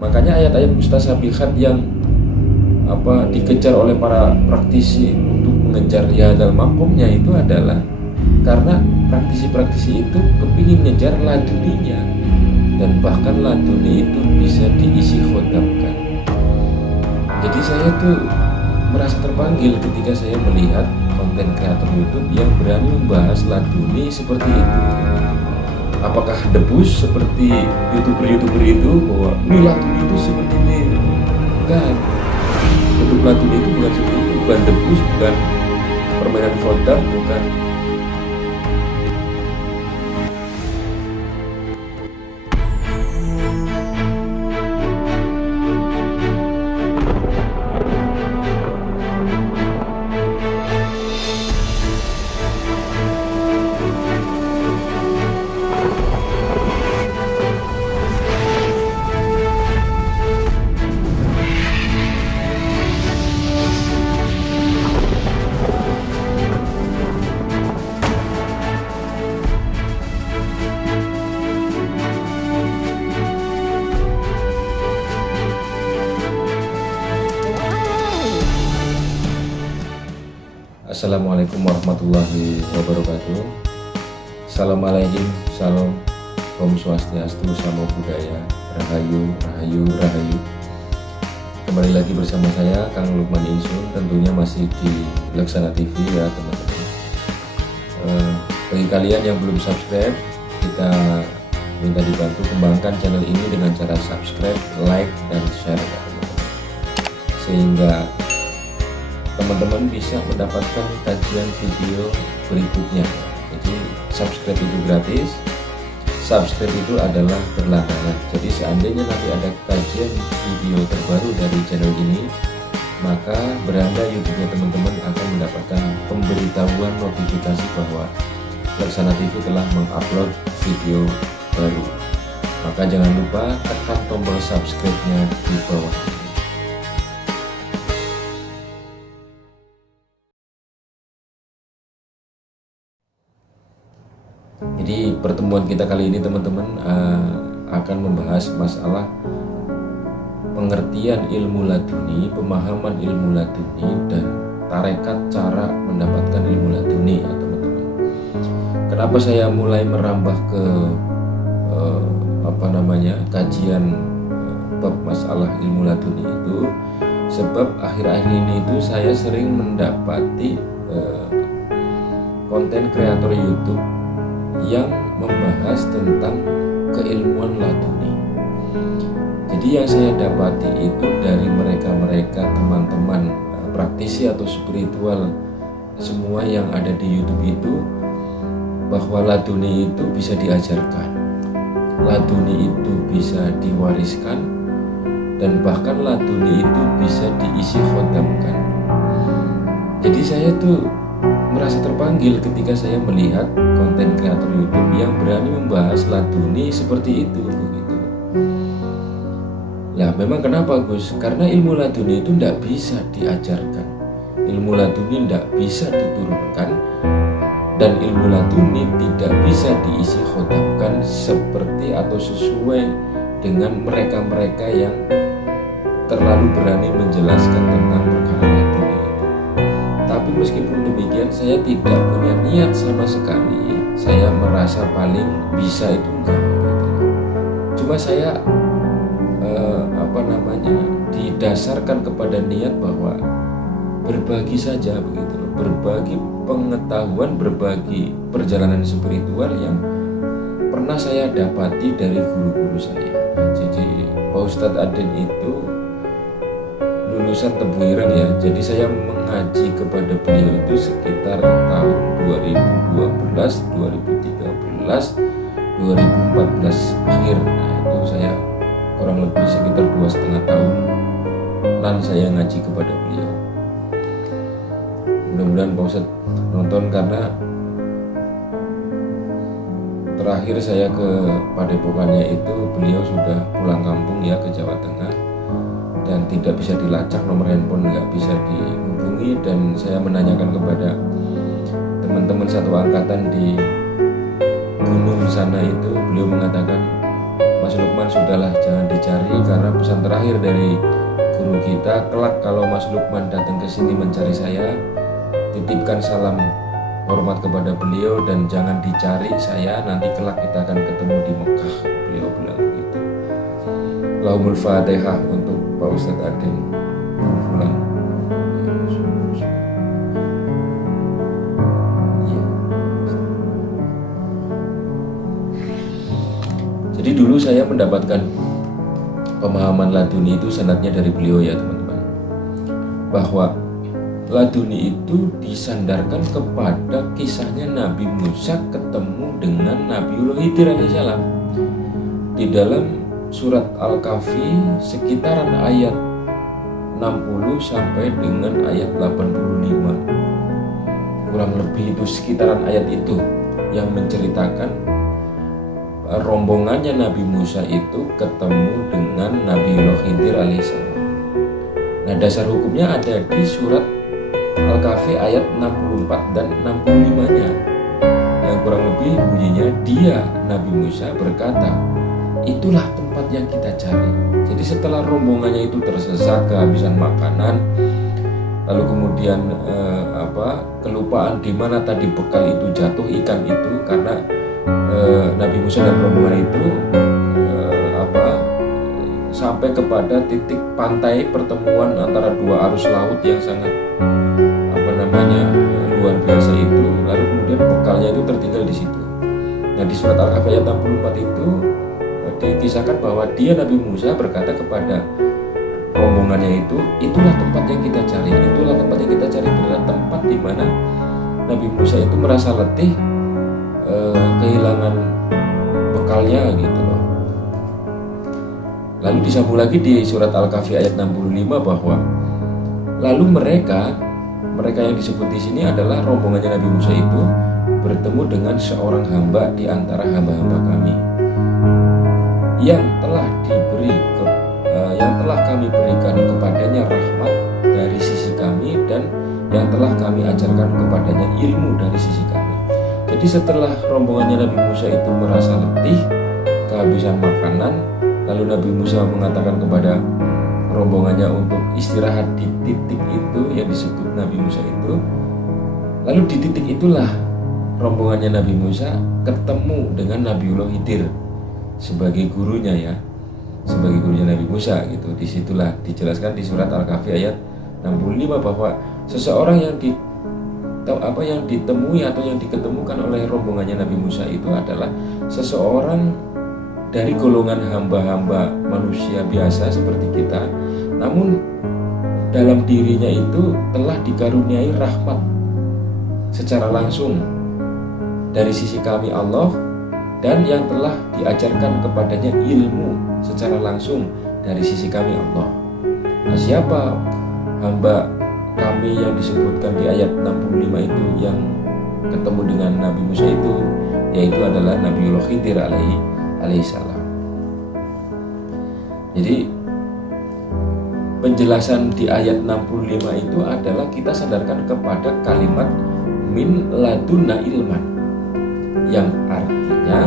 Makanya ayat-ayat mustasabihat yang dikejar oleh para praktisi untuk mengejar yadal makomnya itu adalah karena praktisi-praktisi itu kepingin ngejar laduninya, dan bahkan laduni itu bisa diisi khotamkan. Jadi saya tuh merasa terpanggil ketika saya melihat konten kreator YouTube yang berani membahas laduni seperti itu. Apakah debus seperti youtuber itu bahwa ini laduni itu seperti ini? Bukan. Untuk laduni itu bukan seperti itu, bukan debus, bukan permainan khotam, bukan. Assalamualaikum warahmatullahi wabarakatuh. Assalamualaikum, salam, Om Swastiastu, Namo Buddhaya, Rahayu, Rahayu, Rahayu. Kembali lagi bersama saya Kang Lukman Insun, tentunya masih di Laksana TV ya teman-teman. Bagi kalian yang belum subscribe, kita minta dibantu kembangkan channel ini dengan cara subscribe, like, dan share ya teman-teman, sehingga teman-teman bisa mendapatkan kajian video berikutnya. Jadi subscribe itu gratis, subscribe itu adalah berlangganan. Jadi seandainya nanti ada kajian video terbaru dari channel ini, maka beranda YouTube-nya teman-teman akan mendapatkan pemberitahuan notifikasi bahwa Laksana TV telah mengupload video baru. Maka jangan lupa tekan tombol subscribe-nya di bawah. Jadi pertemuan kita kali ini teman-teman akan membahas masalah pengertian ilmu laduni, pemahaman ilmu laduni, dan tarekat cara mendapatkan ilmu laduni ya teman-teman. Kenapa saya mulai merambah ke kajian bab masalah ilmu laduni itu? Sebab akhir-akhir ini itu saya sering mendapati konten kreator YouTube yang membahas tentang keilmuan laduni. Jadi yang saya dapati itu dari mereka teman-teman praktisi atau spiritual semua yang ada di YouTube itu, bahwa laduni itu bisa diajarkan, laduni itu bisa diwariskan, dan bahkan laduni itu bisa diisi khotamkan. Jadi saya tuh merasa terpanggil ketika saya melihat konten kreator YouTube yang berani membahas laduni seperti itu begitu. Lah memang kenapa Gus? Karena ilmu laduni itu tidak bisa diajarkan, ilmu laduni tidak bisa diturunkan, dan ilmu laduni tidak bisa diisi khotamkan seperti atau sesuai dengan mereka yang terlalu berani menjelaskan tentang perkara laduni itu. Tapi meskipun demikian, saya tidak punya niat sama sekali. Saya merasa paling bisa itu enggak gitu. Cuma saya didasarkan kepada niat bahwa berbagi saja begitu, berbagi pengetahuan, berbagi perjalanan spiritual yang pernah saya dapati dari guru-guru saya. Jadi Pak Ustadz Aden itu lulusan Tebu Ireng ya. Jadi saya mengaji kepada beliau itu sekitar tahun 2012, 2013, 2014 akhir. Nah itu saya kurang lebih sekitar 2,5 tahun saya ngaji kepada beliau. Mudah-mudahan Pak Ustadz nonton, karena terakhir saya ke padepokannya itu beliau sudah pulang kampung ya, ke Jawa Tengah, dan tidak bisa dilacak, nomor handphone nggak bisa dihubungi. Dan saya menanyakan kepada teman-teman satu angkatan di gunung sana itu, beliau mengatakan, Mas Mas Lukman, sudahlah jangan dicari, karena pesan terakhir dari guru kita, kelak kalau Mas Lukman datang ke sini mencari saya, titipkan salam hormat kepada beliau dan jangan dicari saya, nanti kelak kita akan ketemu di Mekah. Beliau bilang begitu. Lahumul Fatihah untuk Pak Ustadz Aden Fulan. Jadi dulu saya mendapatkan pemahaman laduni itu sanadnya dari beliau ya teman-teman, bahwa laduni itu disandarkan kepada kisahnya Nabi Musa ketemu dengan Nabiullah Khidir alaihissalam. Di dalam surat Al-Kahfi sekitaran ayat 60 sampai dengan ayat 85, kurang lebih itu sekitaran ayat itu yang menceritakan rombongannya Nabi Musa itu ketemu dengan Nabiullah Khidir alaihissalam. Nah, dasar hukumnya ada di surat Al-Kahfi ayat 64 dan 65-nya, yang kurang lebih bunyinya, dia Nabi Musa berkata, itulah tempat yang kita cari. Jadi setelah rombongannya itu tersesat, kehabisan makanan, lalu kemudian kelupaan di mana tadi bekal itu jatuh, ikan itu, karena Nabi Musa dan rombongan itu sampai kepada titik pantai pertemuan antara dua arus laut yang sangat luar biasa itu, lalu kemudian bekalnya itu tertinggal di situ. Nah, di surat Al-Kahfi ayat 64 itu dikisahkan bahwa dia Nabi Musa berkata kepada rombongannya itu, itulah tempat yang kita cari, itulah tempat yang kita cari, adalah tempat di mana Nabi Musa itu merasa letih, kehilangan bekalnya gitu loh. Lalu disambung lagi di surat Al-Kahfi ayat 65 bahwa lalu mereka yang disebut di sini adalah rombongannya Nabi Musa itu bertemu dengan seorang hamba di antara hamba-hamba kami yang telah kami berikan kepadanya rahmat dari sisi kami dan yang telah kami ajarkan kepadanya ilmu dari sisi kami. Jadi setelah rombongannya Nabi Musa itu merasa letih, kehabisan makanan, lalu Nabi Musa mengatakan kepada rombongannya untuk istirahat di titik itu yang disebut Nabi Musa itu. Lalu di titik itulah rombongannya Nabi Musa ketemu dengan Nabiullah Khidir sebagai gurunya ya, sebagai gurunya Nabi Musa gitu. Disitulah dijelaskan di surat Al-Kahfi ayat 65 bahwa seseorang yang ditemui atau yang diketemukan oleh rombongannya Nabi Musa itu adalah seseorang dari golongan hamba-hamba manusia biasa seperti kita, namun dalam dirinya itu telah dikaruniai rahmat secara langsung dari sisi kami Allah, dan yang telah diajarkan kepadanya ilmu secara langsung dari sisi kami Allah. Nah, siapa hamba kami yang disebutkan di ayat 65 itu yang ketemu dengan Nabi Musa itu, yaitu adalah Nabiullah Khidir alaihissalam. Jadi penjelasan di ayat 65 itu adalah kita sadarkan kepada kalimat min ladunna ilman, yang artinya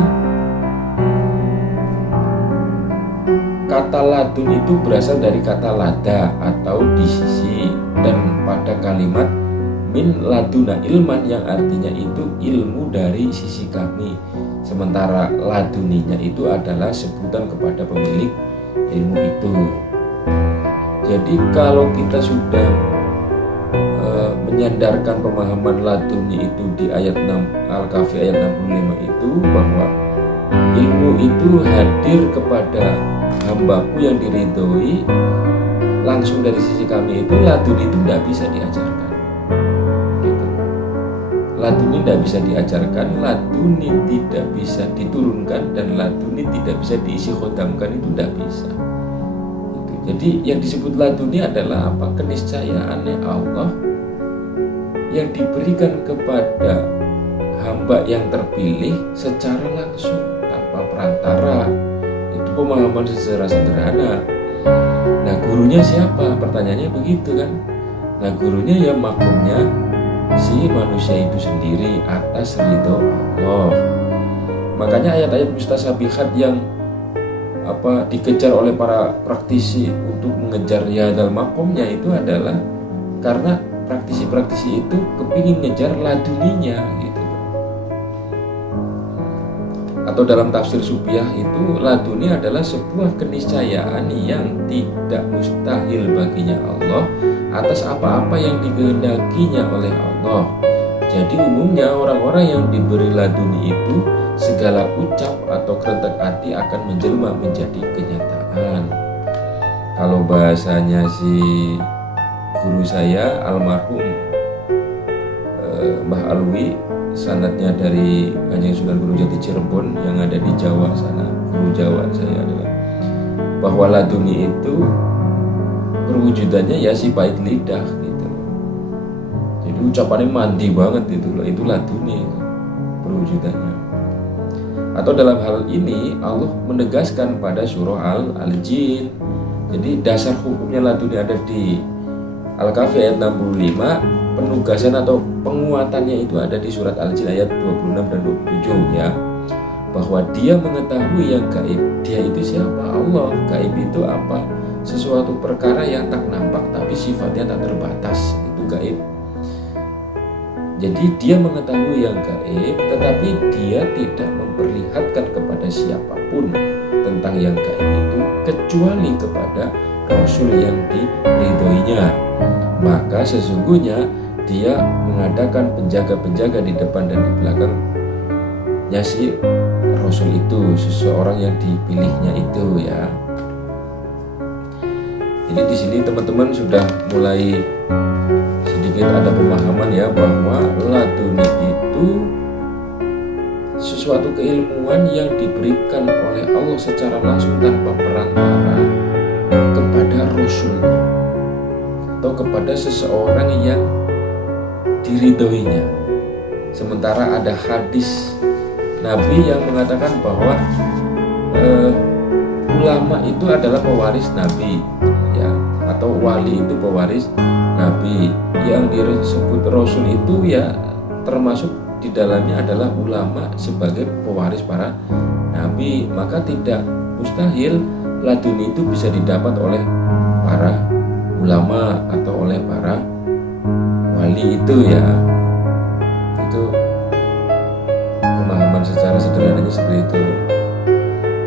kata ladun itu berasal dari kata lada atau di sisi, dan pada kalimat min laduna ilman yang artinya itu ilmu dari sisi kami, sementara laduninya itu adalah sebutan kepada pemilik ilmu itu. Jadi kalau kita sudah menyandarkan pemahaman laduni itu di ayat 6 Al-Kahfi ayat 65 itu, bahwa ilmu itu hadir kepada hambaku yang diridhoi langsung dari sisi kami, itu laduni itu tidak bisa diajarkan gitu. Laduni tidak bisa diajarkan, laduni tidak bisa diturunkan, dan laduni tidak bisa diisi khodamkan, itu tidak bisa gitu. Jadi yang disebut laduni adalah apa? Keniscayaannya Allah yang diberikan kepada hamba yang terpilih secara langsung tanpa perantara. Itu pemahaman secara sederhana. Nah, gurunya siapa? Pertanyaannya begitu kan. Nah, gurunya ya maklumnya si manusia itu sendiri atas ridho Allah. Makanya ayat-ayat mustasabihat yang dikejar oleh para praktisi untuk mengejar yadal makomnya itu adalah karena praktisi-praktisi itu kepingin ngejar laduninya gitu. Atau dalam tafsir Supiah itu laduni adalah sebuah keniscayaan yang tidak mustahil baginya Allah atas apa-apa yang dikehendakinya oleh Allah. Jadi umumnya orang-orang yang diberi laduni itu segala ucap atau kerentak hati akan menjelma menjadi kenyataan. Kalau bahasanya si guru saya almarhum Mbah Alwi, sanadnya dari Kanjeng Sunan Gunung Jati Cirebon yang ada di Jawa sana, guru Jawa saya adalah bahwa laduni itu perwujudannya ya si pahit lidah gitu. Jadi ucapannya mandi banget itu laduni perwujudannya. Atau dalam hal ini Allah menegaskan pada surah Al-Jin. Jadi dasar hukumnya laduni ada di Al-Kahfi ayat 65. Penugasan atau penguatannya itu ada di surat Al-Jin ayat 26 dan 27 ya. Bahwa dia mengetahui yang gaib. Dia itu siapa? Allah. Gaib itu apa? Sesuatu perkara yang tak nampak tapi sifatnya tak terbatas. Itu gaib. Jadi dia mengetahui yang gaib, tetapi dia tidak memperlihatkan kepada siapapun tentang yang gaib itu kecuali kepada Rasul yang diridhoinya. Maka sesungguhnya dia mengadakan penjaga-penjaga di depan dan di belakangnya si Rasul itu, seseorang yang dipilihnya itu ya. Jadi di sini teman-teman sudah mulai sedikit ada pemahaman ya bahwa laduni itu sesuatu keilmuan yang diberikan oleh Allah secara langsung tanpa perantara kepada Rasulnya atau kepada seseorang yang diridhoinya. Sementara ada hadis Nabi yang mengatakan bahwa ulama itu adalah pewaris Nabi ya, atau wali itu pewaris Nabi. Yang disebut Rasul itu ya termasuk di dalamnya adalah ulama sebagai pewaris para Nabi. Maka tidak mustahil laduni itu bisa didapat oleh para ulama atau oleh para wali itu ya. Itu pemahaman secara sederhananya seperti itu.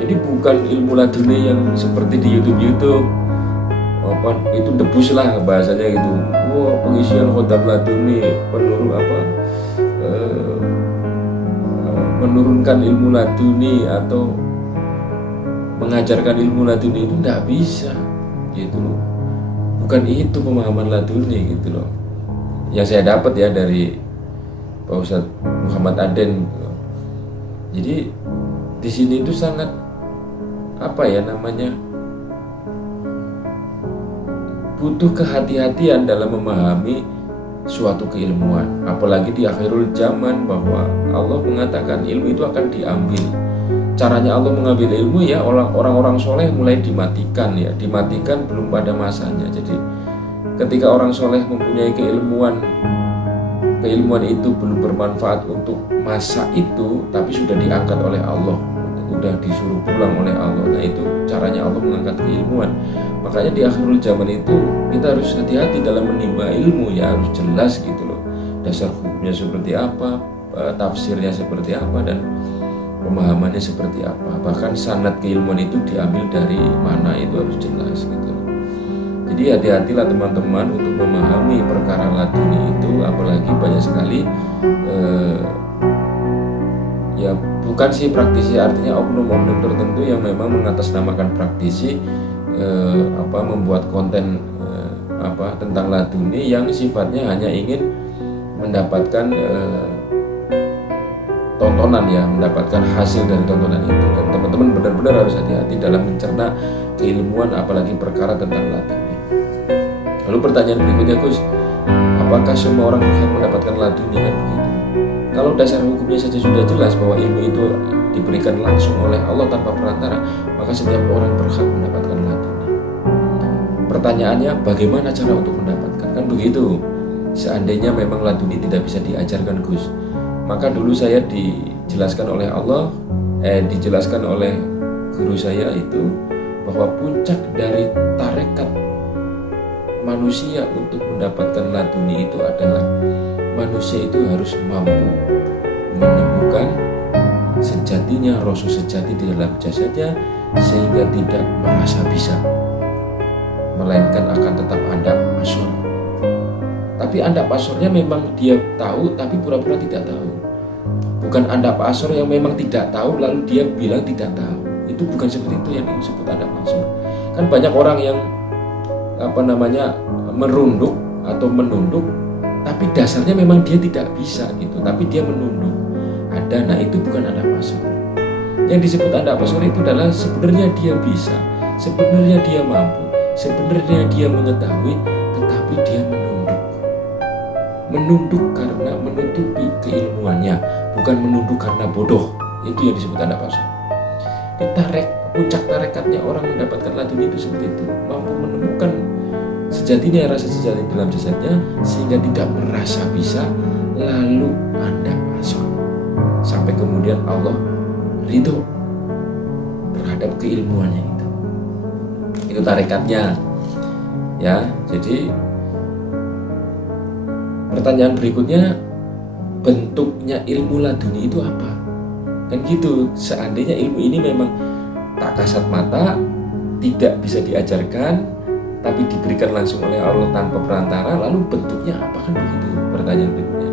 Jadi bukan ilmu laduni yang seperti di YouTube itu debus lah bahasanya gitu. Pengisian khotam laduni menurunkan ilmu laduni atau mengajarkan ilmu laduni itu tidak bisa gitu loh. Bukan itu pemahaman laduni gitu loh yang saya dapat ya dari Pak Ustadz Muhammad Aden gitu. Jadi di sini itu sangat butuh kehati-hatian dalam memahami suatu keilmuan, apalagi di akhirul zaman bahwa Allah mengatakan ilmu itu akan diambil. Caranya Allah mengambil ilmu ya orang-orang soleh mulai dimatikan belum pada masanya. Jadi ketika orang soleh mempunyai keilmuan itu belum bermanfaat untuk masa itu, tapi sudah diangkat oleh Allah, sudah disuruh pulang oleh Allah. Nah itu caranya Allah mengangkat keilmuan. Makanya di akhirul zaman itu kita harus hati-hati dalam menimba ilmu ya, harus jelas gitu loh dasar hukumnya seperti apa, tafsirnya seperti apa, dan pemahamannya seperti apa. Bahkan sanad keilmuan itu diambil dari mana itu harus jelas gitu loh. Jadi hati-hatilah teman-teman untuk memahami perkara laduni itu, apalagi banyak sekali ya bukan sih praktisi, artinya oknum-oknum tertentu yang memang mengatasnamakan praktisi membuat konten tentang laduni yang sifatnya hanya ingin mendapatkan tontonan ya, mendapatkan hasil dari tontonan itu. Dan teman-teman benar-benar harus hati-hati dalam mencerna keilmuan apalagi perkara tentang laduni. Lalu pertanyaan berikutnya, Gus, apakah semua orang berhak mendapatkan laduni? Kan begitu. Kalau dasar hukumnya saja sudah jelas bahwa ilmu itu diberikan langsung oleh Allah tanpa perantara, maka setiap orang berhak mendapatkan laduni. Pertanyaannya, bagaimana cara untuk mendapatkan? Kan begitu. Seandainya memang laduni tidak bisa diajarkan, Gus, maka dulu saya dijelaskan oleh guru saya itu bahwa puncak dari tarekat manusia untuk mendapatkan laduni itu adalah manusia itu harus mampu menemukan sejatinya, rasul sejati di dalam jasadnya, sehingga tidak merasa bisa, melainkan akan tetap andap asor. Tapi andap asornya memang dia tahu, tapi pura-pura tidak tahu. Bukan andap asor yang memang tidak tahu lalu dia bilang tidak tahu. Itu bukan seperti itu yang disebut andap asor. Kan banyak orang yang merunduk atau menunduk, tapi dasarnya memang dia tidak bisa gitu, tapi dia menunduk. Nah itu bukan andap asor. Yang disebut andap asor itu adalah sebenarnya dia bisa, sebenarnya dia mampu, sebenarnya dia mengetahui, tetapi dia menunduk karena menutupi keilmuannya, bukan menunduk karena bodoh. Itu yang disebut andap asor. Puncak tarekatnya orang mendapatkan laduni itu seperti itu, mampu menemukan sejatinya, rasa sejati dalam jasadnya, sehingga tidak merasa bisa, lalu andap asor, sampai kemudian Allah ridho terhadap keilmuannya itu tarekatnya ya. Jadi pertanyaan berikutnya, bentuknya ilmu laduni itu apa? Kan gitu. Seandainya ilmu ini memang tak kasat mata, tidak bisa diajarkan, tapi diberikan langsung oleh Allah tanpa perantara, lalu bentuknya apa? Kan begitu pertanyaan berikutnya.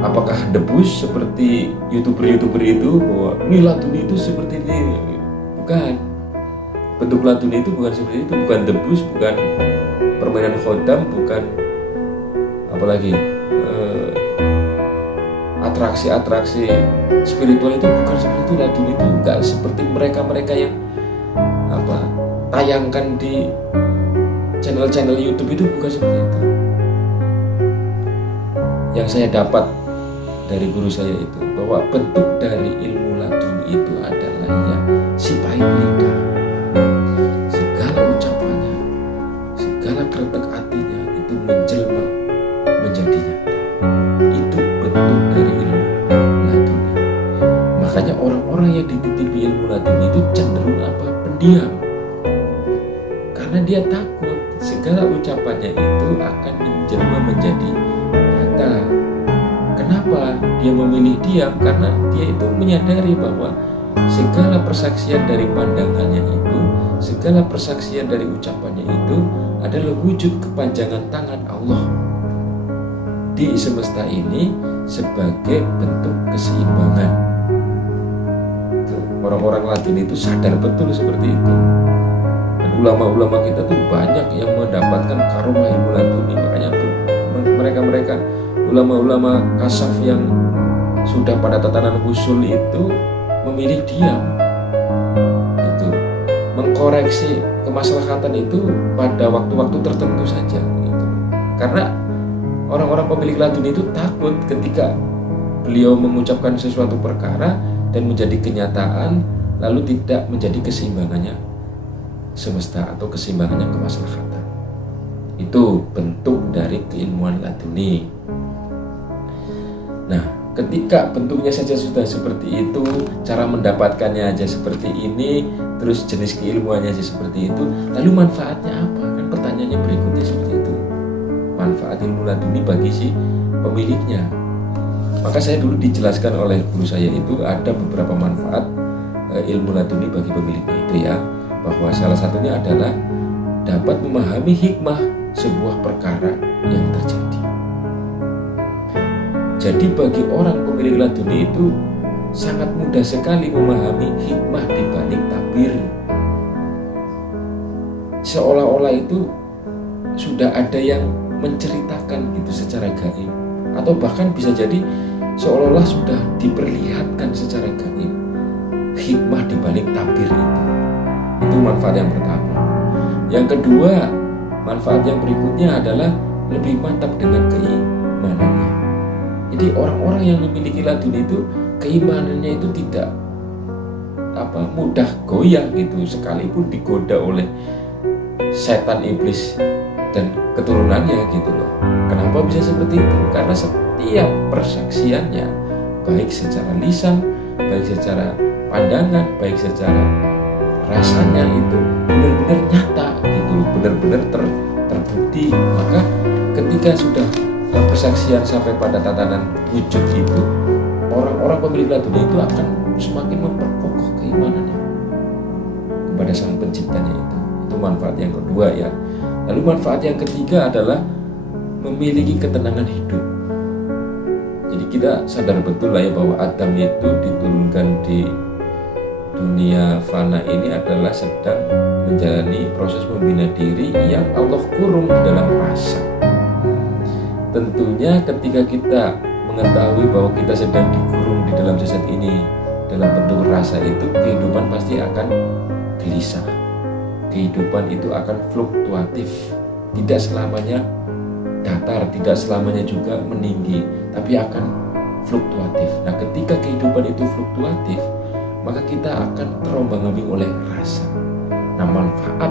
Apakah debus seperti youtuber itu, bahwa ini laduni itu seperti ini? Bukan. Bentuk laduni itu bukan seperti itu, bukan debus, bukan permainan khodam, bukan apalagi atraksi-atraksi spiritual itu bukan seperti itu. Laduni itu enggak seperti mereka yang tayangkan di channel-channel YouTube itu, bukan seperti itu. Yang saya dapat dari guru saya itu, bahwa bentuk dari ilmu laduni itu adalah yang si pahit lidah, segala ucapannya, segala kretek hatinya itu menjelma menjadi nyata. Itu bentuk dari ilmu laduni. Makanya orang-orang yang dititipi ilmu laduni itu cenderung pendiam, karena dia takut segala ucapannya itu akan menjelma menjadi nyata. Kenapa dia memilih diam? Karena dia itu menyadari bahwa segala persaksian dari pandangannya itu, segala persaksian dari ucapannya itu adalah wujud kepanjangan tangan Allah di semesta ini sebagai bentuk keseimbangan. Orang-orang laduni itu sadar betul seperti itu. Dan ulama-ulama kita tuh banyak yang mendapatkan karomah ilmu laduni. Makanya mereka ulama-ulama kasaf yang sudah pada tatanan usul itu memilih diam, itu mengkoreksi kemaslahatan itu pada waktu-waktu tertentu saja gitu. Karena orang-orang pemilik laduni itu takut ketika beliau mengucapkan sesuatu perkara dan menjadi kenyataan lalu tidak menjadi keseimbangannya semesta atau keseimbangannya kemaslahatan. Itu bentuk dari keilmuan laduni. Nah, ketika bentuknya saja sudah seperti itu, cara mendapatkannya aja seperti ini, terus jenis keilmuannya aja seperti itu, lalu manfaatnya apa? Kan pertanyaannya berikutnya seperti itu. Manfaat ilmu laduni bagi si pemiliknya. Maka saya dulu dijelaskan oleh guru saya itu ada beberapa manfaat ilmu laduni bagi pemiliknya itu ya, bahwa salah satunya adalah dapat memahami hikmah sebuah perkara yang terjadi. Jadi bagi orang pemilik laduni itu sangat mudah sekali memahami hikmah di balik takbir. Seolah-olah itu sudah ada yang menceritakan gitu secara gaib, atau bahkan bisa jadi seolah-olah sudah diperlihatkan secara gaib hikmah di balik takbir itu. Itu manfaat yang pertama. Yang kedua, manfaat yang berikutnya adalah lebih mantap dengan keimanannya. Jadi orang-orang yang memiliki laduni itu keimanannya itu tidak mudah goyah gitu, sekalipun digoda oleh setan iblis dan keturunannya gitu loh. Kenapa bisa seperti itu? Karena setiap persaksiannya, baik secara lisan, baik secara pandangan, baik secara rasanya itu benar-benar nyata gitu, benar-benar terbukti. Maka ketika sudah persaksian sampai pada tatanan wujud itu, orang-orang pemilik laduni itu akan semakin memperkokoh keimanannya kepada sang penciptanya itu. Itu manfaat yang kedua ya. Lalu manfaat yang ketiga adalah memiliki ketenangan hidup. Jadi kita sadar betul lah ya bahwa Adam itu diturunkan di dunia fana ini adalah sedang menjalani proses membina diri yang Allah kurung di dalam rasa. Tentunya ketika kita mengetahui bahwa kita sedang dikurung di dalam jasad ini dalam bentuk rasa itu, kehidupan pasti akan gelisah. Kehidupan itu akan fluktuatif, tidak selamanya datar, tidak selamanya juga meninggi, tapi akan fluktuatif. Nah, ketika kehidupan itu fluktuatif, maka kita akan terombang-ambing oleh rasa. Nah, manfaat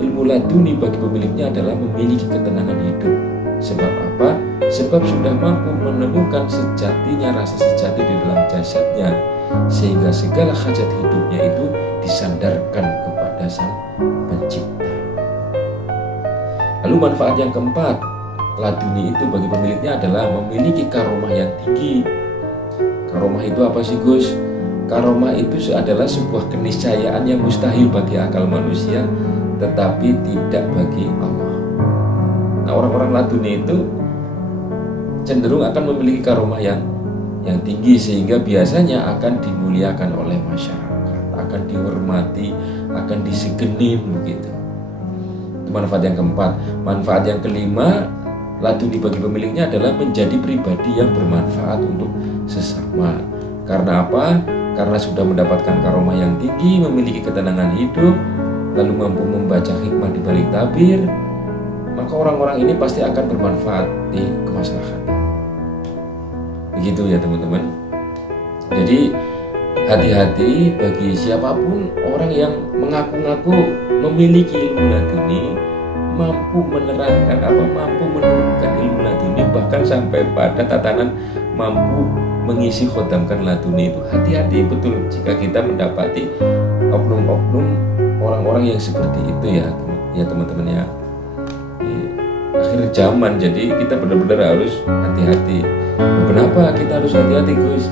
ilmu laduni bagi pemiliknya adalah memiliki ketenangan hidup. Sebab apa? Sebab sudah mampu menemukan sejatinya rasa sejati di dalam jasadnya, sehingga segala hajat hidupnya itu disandarkan kepada sang pencipta. Lalu manfaat yang keempat, laduni itu bagi pemiliknya adalah memiliki karomah yang tinggi. Karomah itu apa sih Gus? Karomah itu adalah sebuah keniscayaan yang mustahil bagi akal manusia, tetapi tidak bagi Allah. Nah, orang-orang laduni itu cenderung akan memiliki karomah yang tinggi, sehingga biasanya akan dimuliakan oleh masyarakat, akan dihormati, akan disegenin begitu. Itu manfaat yang keempat. Manfaat yang kelima, laduni bagi pemiliknya adalah menjadi pribadi yang bermanfaat untuk sesama. Karena apa? Karena sudah mendapatkan karomah yang tinggi, memiliki ketenangan hidup, lalu mampu membaca hikmah di balik tabir, maka orang-orang ini pasti akan bermanfaat di kemaslahatan. Begitu ya teman-teman. Jadi hati-hati bagi siapapun orang yang mengaku-ngaku memiliki ilmu laduni, mampu menerangkan mampu menurunkan ilmu laduni, bahkan sampai pada tatanan mampu mengisi khodamkan laduni itu. Hati-hati betul jika kita mendapati oknum-oknum orang-orang yang seperti itu ya teman-teman ya. Di akhir zaman, jadi kita benar-benar harus hati-hati. Kenapa kita harus hati-hati Gus?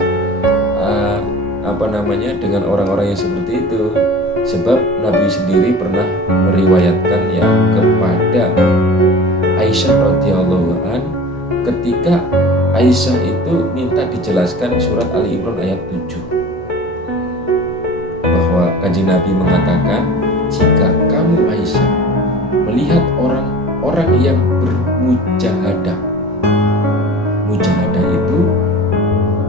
Dengan orang-orang yang seperti itu? Sebab Nabi sendiri pernah meriwayatkan ya kepada Aisyah radhiyallahu an, ketika Aisyah itu minta dijelaskan surat Ali Imran ayat 7, bahwa Kanjeng Nabi mengatakan, jika kamu Aisyah melihat orang-orang yang bermujahadah, mujahadah itu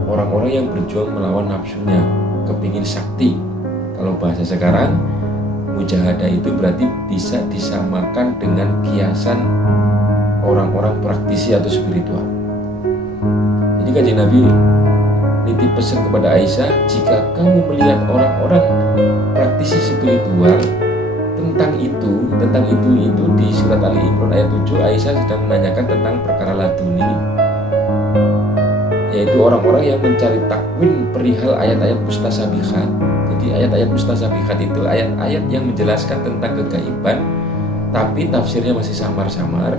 orang-orang yang berjuang melawan nafsunya, kepingin sakti. Kalau bahasa sekarang, mujahadah itu berarti bisa disamakan dengan kiasan orang-orang praktisi atau spiritual. Jadi Kanjeng Nabi nitip pesan kepada Aisyah, jika kamu melihat orang-orang praktisi spiritual, tentang itu di surat Ali Imran ayat 7, Aisyah sedang menanyakan tentang perkara laduni, yaitu orang-orang yang mencari takwin perihal ayat-ayat mustasabihat. Jadi ayat-ayat mustasabihat itu ayat-ayat yang menjelaskan tentang kegaiban, tapi tafsirnya masih samar-samar.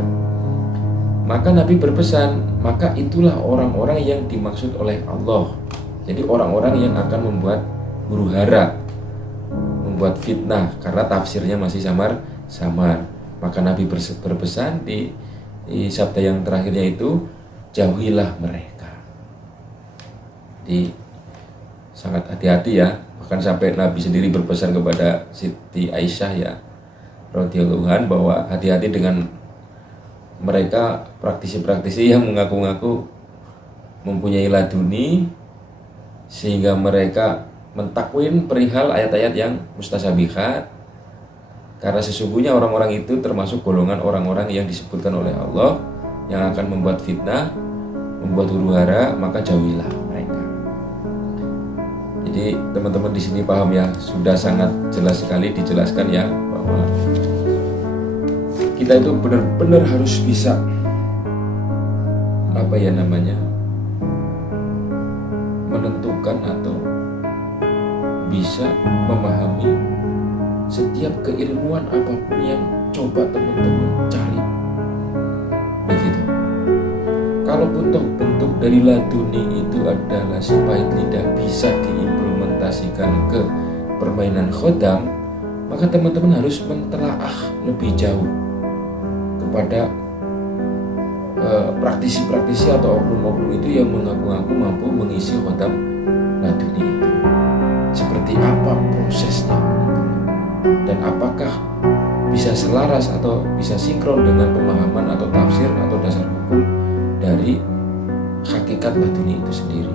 Maka Nabi berpesan, maka itulah orang-orang yang dimaksud oleh Allah. Jadi orang-orang yang akan membuat huru-hara, membuat fitnah, karena tafsirnya masih samar-samar. Maka Nabi berpesan di sabda yang terakhirnya itu, jauhilah mereka. Jadi sangat hati-hati ya. Bahkan sampai Nabi sendiri berpesan kepada Siti Aisyah ya radhiyallahu anha, bahwa hati-hati dengan mereka praktisi-praktisi yang mengaku-ngaku mempunyai laduni, sehingga mereka mentakwin perihal ayat-ayat yang mustasabihat, karena sesungguhnya orang-orang itu termasuk golongan orang-orang yang disebutkan oleh Allah yang akan membuat fitnah, membuat huru-hara, maka jauhilah mereka. Jadi teman-teman di sini paham ya, sudah sangat jelas sekali dijelaskan ya, bahwa kita itu benar-benar harus bisa menentukan atau bisa memahami setiap keilmuan apapun yang coba teman-teman cari. Begitu. Kalaupun toh bentuk dari laduni itu adalah sepahit lidah bisa diimplementasikan ke permainan khodam, maka teman-teman harus mentelaah lebih jauh kepada praktisi-praktisi atau oknum-oknum itu yang mengaku-ngaku mampu mengisi khodam laduni itu. Seperti apa prosesnya dan apakah bisa selaras atau bisa sinkron dengan pemahaman atau tafsir atau dasar hukum dari hakikat laduni itu sendiri,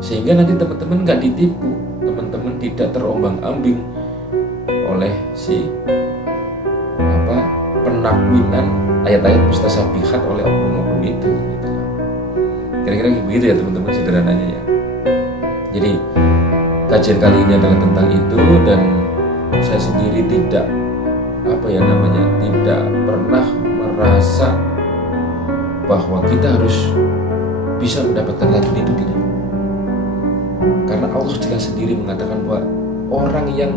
sehingga nanti teman-teman nggak ditipu, teman-teman tidak terombang-ambing oleh si penakwinan ayat-ayat mustasabihat oleh oknum-oknum itu gitu. Kira-kira begitu ya teman-teman sederhananya ya. Jadi kajian kali ini adalah tentang itu, dan saya sendiri tidak tidak pernah merasa bahwa kita harus bisa mendapatkan ladun itu, tidak. Karena Allah jelas sendiri mengatakan bahwa orang yang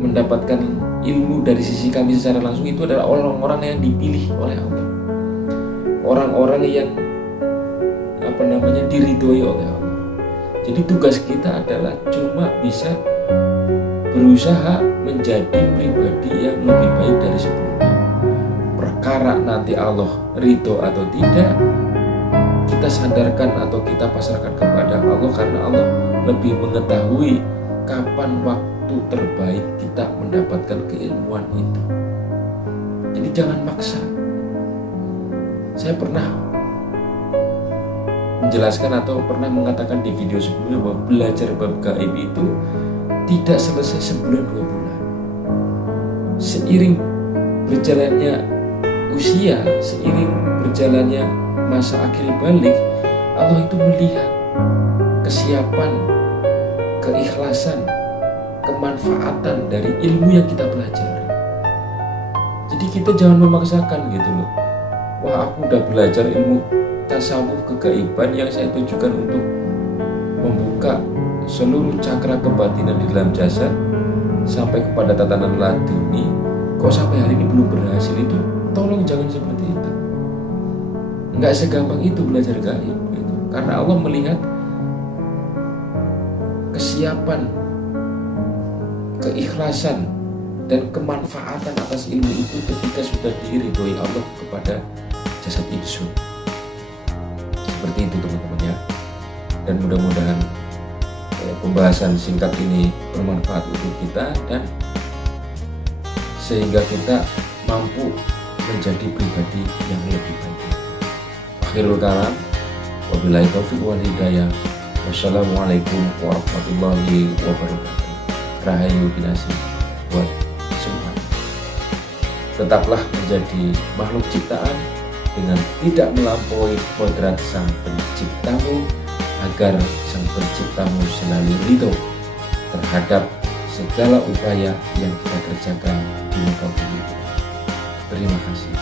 mendapatkan ilmu dari sisi kami secara langsung itu adalah orang-orang yang dipilih oleh Allah, orang-orang yang diridhoi oleh Allah. Jadi tugas kita adalah cuma bisa berusaha menjadi pribadi yang lebih baik dari sebelumnya. Perkara nanti Allah ridho atau tidak, kita sandarkan atau kita pasrahkan kepada Allah, karena Allah lebih mengetahui kapan waktu terbaik kita mendapatkan keilmuan itu. Jadi jangan maksa. Saya pernah menjelaskan atau pernah mengatakan di video sebelumnya bahwa belajar bab gaib itu tidak selesai sebulan 2 bulan. Seiring berjalannya usia, seiring berjalannya masa akhir balik, Allah itu melihat kesiapan, keikhlasan, kemanfaatan dari ilmu yang kita pelajari. Jadi kita jangan memaksakan gitu loh. Wah, aku udah belajar ilmu tasawuf kegaiban yang saya tujukan untuk membuka seluruh cakra kebatinan di dalam jasad sampai kepada tatanan laduni, kok sampai hari ini belum berhasil. Itu tolong jangan seperti itu. Nggak segampang itu belajar gaib gitu. Karena Allah melihat kesiapan, keikhlasan, dan kemanfaatan atas ilmu itu ketika sudah diridhoi Allah kepada jasad insun. Seperti itu teman-teman ya. Dan mudah-mudahan pembahasan singkat ini bermanfaat untuk kita, dan sehingga kita mampu menjadi pribadi yang lebih baik. Akhirul kalam, wabillahi taufiq wal hidayah. Wassalamualaikum warahmatullahi wabarakatuh. Rahayu kinasih buat semua. Tetaplah menjadi makhluk ciptaan dengan tidak melampaui kodrat sang penciptamu, agar sang penciptamu selalu ridho terhadap segala upaya yang kita kerjakan di muka bumi. Terima kasih.